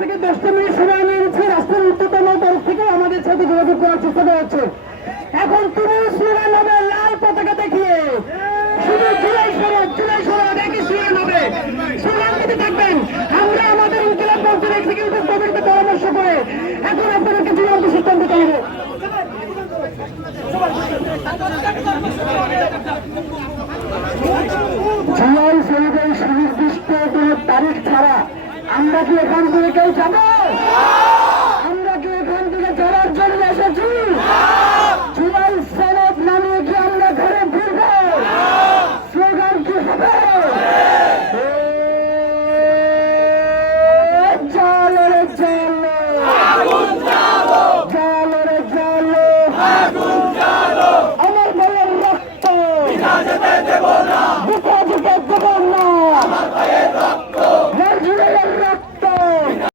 থেকে দশটা মিনিট সময় নিয়েছে রাষ্ট্রের উচ্চতম তরফ থেকে আমাদের সাথে যোগাযোগ করার চেষ্টা করা হচ্ছে। এখন তুমি স্লোগান হবে, লাল পতাকা দেখিয়ে। জুলাই আমরা পরামর্শ করে এখন সুনির্দিষ্ট তারিখ ছাড়া আমরা কি এখান থেকে কেউ যাব?